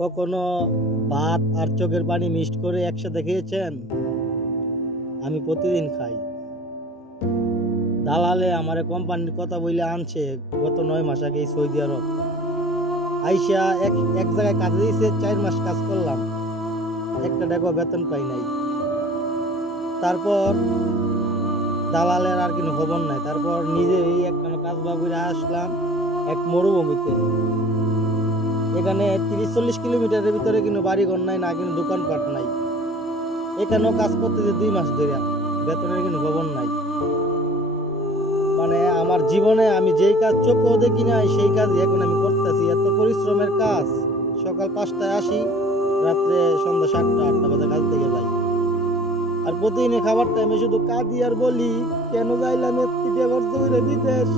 কখনো ভাত আর চোখের পানি মিক্সড করে একসাথে খেয়েছেন? আমি প্রতিদিন খাই। দালালে আমারে কোম্পানির কথা বলে আনছে গত 9 মাস আগে সৌদি আরব। আইসা এক এক জায়গায় কাজে দিয়েছে, 4 মাস কাজ করলাম, একটা টাকাও বেতন পাই নাই। তারপর দালালের আর কোনো খবর নাই। তারপর নিজেই একখানা কাজ করে আসলাম এক মরুভূমিতে। এখানে 30-40 কিলোমিটারের ভিতরে কোনো বাড়িঘর নাই, না কোনো দোকানপাট নাই। এখানেও কাজ করতেছে 2 মাস ধরে, বেতনের কোনো খবর নাই। মানে আমার জীবনে আমি যেই কাজ চোখেও দেখি নাই সেই কাজই এখন আমি করতেছি। এত পরিশ্রমের কাজ। সকাল 5টায় আসি, রাত্রে সন্ধ্যা 7টা-8টা বাজে কাজ থেকে যাই। আর প্রতিদিনের খাবার টাইমে শুধু কাঁদি আর বলি, কেন যাইলাম এত খরচ করে বিদেশ।